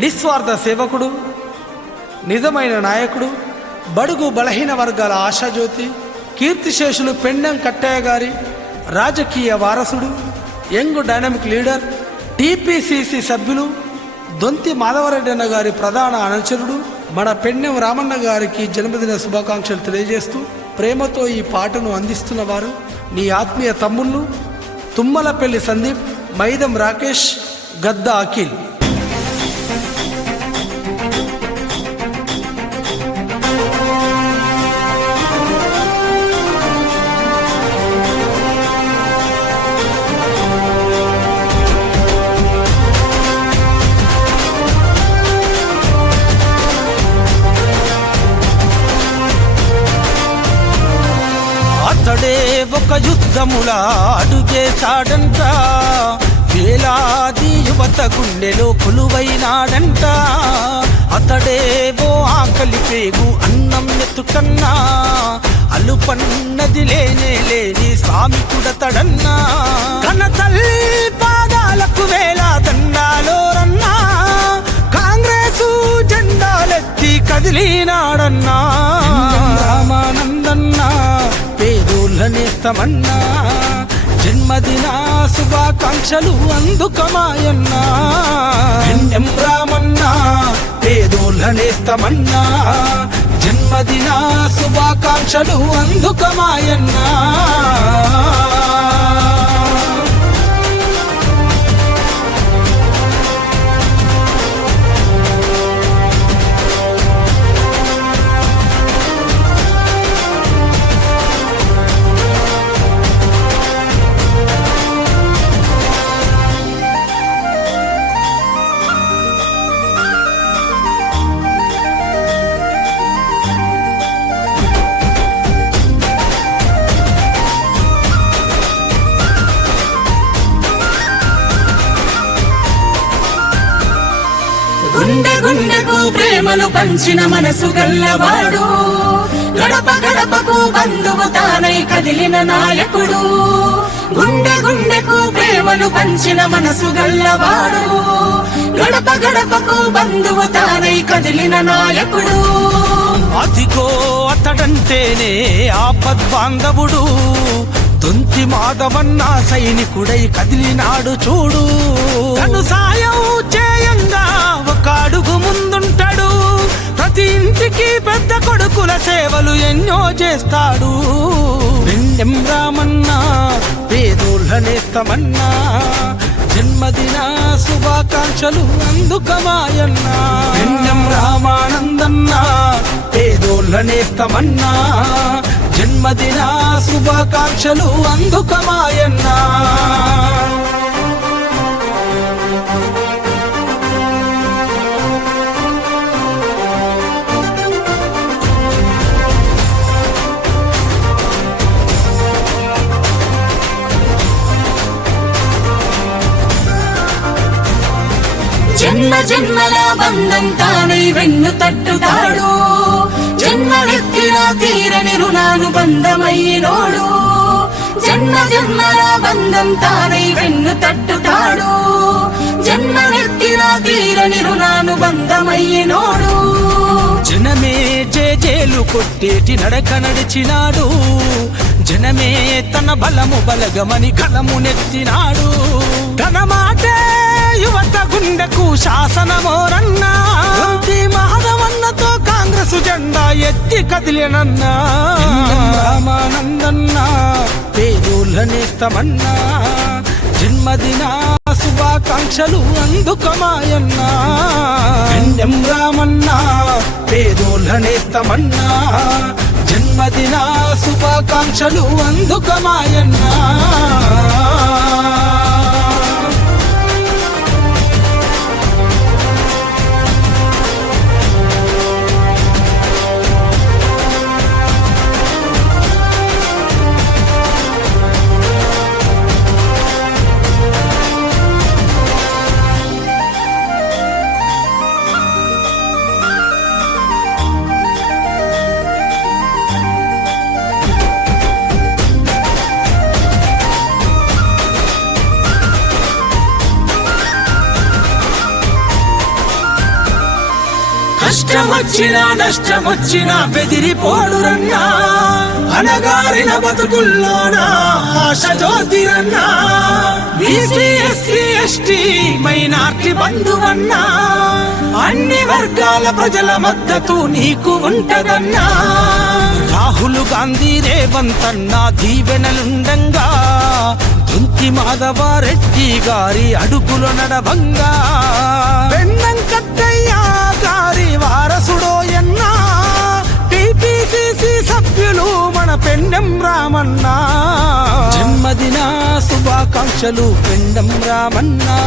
నిస్వార్థ సేవకుడు, నిజమైన నాయకుడు, బడుగు బలహీన వర్గాల ఆశాజ్యోతి, కీర్తిశేషులు పెండెం కట్టయ్య గారి రాజకీయ వారసుడు, యంగ్ డైనమిక్ లీడర్, టీపీసీసీ సభ్యులు, దొంతి మాధవరెడ్డి అన్న గారి ప్రధాన అనుచరుడు, మన పెండెం రామన్న గారికి జన్మదిన శుభాకాంక్షలు తెలియజేస్తూ ప్రేమతో ఈ పాటను అందిస్తున్న వారు నీ ఆత్మీయ తమ్ముళ్ళు తుమ్మలపల్లి సందీప్, మైదం రాకేష్, గద్ద అఖిల్. అతడే ఒక యుద్ధములా అడుగేశాడంట, వేలాది యువత గుండెలో కొలువైనాడంట. అతడే ఓ ఆకలి పేగు అన్నం ఎత్తుకన్నా, అలుపన్నది లేనే లేని శ్రామికుడతడన్నా. కన్న తల్లి పాదాలకు వేలాదండాలో రన్నా, కాంగ్రెసు జెండాలెత్తి కదిలినాడన్నా. రామానందన్నా పేదోళ్ళనేస్తమన్నా, జన్మదిన శుభాకాంక్షలు అందుకమాయన్నా. పెండెం రామన్నా పేదోళ్ళనేస్తమన్నా, జన్మదిన శుభాకాంక్షలు అందుకమాయన్నా. గుండె గుండెకు ప్రేమలు పంచిన మనసు గల్లవాడు, గడప గడపకు బంధువు తానై కదిలిన నాయకుడు. గుండె గుండెకు ప్రేమలు పంచిన మనసు గల్లవాడు, గడప గడపకు బంధువు తానై కదిలిన నాయకుడు. అదిగో అతడంటేనే ఆపద్బాంధవుడు, దొంతి మాధవన్న సైనికుడై కదిలినాడు చూడు. తను సాయం చేయంగా ఒక అడుగు ముందుంటాడు, ప్రతి ఇంటికి పెద్ద కొడుకుల సేవలు ఎన్నో చేస్తాడు. పెండెం రామన్నా పేదోళ్ళనేస్తమన్నా, జన్మదిన శుభాకాంక్షలు అందుకమాయన్నా. పెండెం రామానందన్నా పేదోళ్ళనేస్తమన్నా, జన్మదిన శుభాకాంక్షలు అందుకమాయన్నా. జన్మ జన్మల బంధం తానై వెన్ను తట్టుతాడు, జన్మలెత్తిన తీరని రుణానుబంధమైనోడు. జన్మ జన్మల బంధం తానై వెన్ను తట్టుతాడు, జన్మలెత్తిన తీరని రుణానుబంధమైనోడు. జనమే జేజేలు కొట్టేటి నడక నడిచినాడు, జనమే తన బలము బలగమని కలమునెత్తినాడు. తన మాటే యువత గుండెకు శాసనమోరన్నా, మాధవన్నతో కాంగ్రెస్ జెండా ఎత్తి కదిలినన్నా. రామానందన్నా పేదోళ్ళనేస్తమన్నా, జన్మదిన శుభాకాంక్షలు అందుకమాయన్నా. పెండెం రామన్నా పేదోళ్ళనేస్తమన్నా, జన్మదిన శుభాకాంక్షలు అందుకమాయన్నా. కష్టమొచ్చినా నష్టమొచ్చినా బెదిరిపోడురన్నా అనగారిన బతుకుల్లోనా ఆశ జ్యోతిరన్నా బీసీ ఎస్సీ ఎస్టీ మైనార్టీ బంధువన్నా అన్ని వర్గాల ప్రజల మద్దతు నీకు ఉంటదన్నా రాహుల్ గాంధీ రేవంత్ అన్నా దీవెనలుండంగా దుంతి మాధవారెడ్డి గారి అడుగులు నడవంగా పెన్నం కట్టయ్య గారి వారసుడో ఎన్నా టీపీసీసీ సభ్యులు మన పెన్నెం రామన్నా జన్మదిన శుభాకాంక్షలు పెన్నెం రామన్నా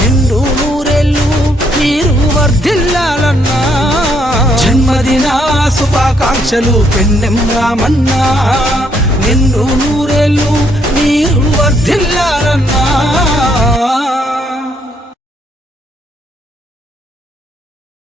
నిండు నూరేళ్ళు మీరు వర్ధిల్లాలన్నా జన్మదిన శుభాకాంక్షలు పెన్నెం రామన్నా నిండు నూరేళ్ళు మీరు వర్ధిల్లాలన్నా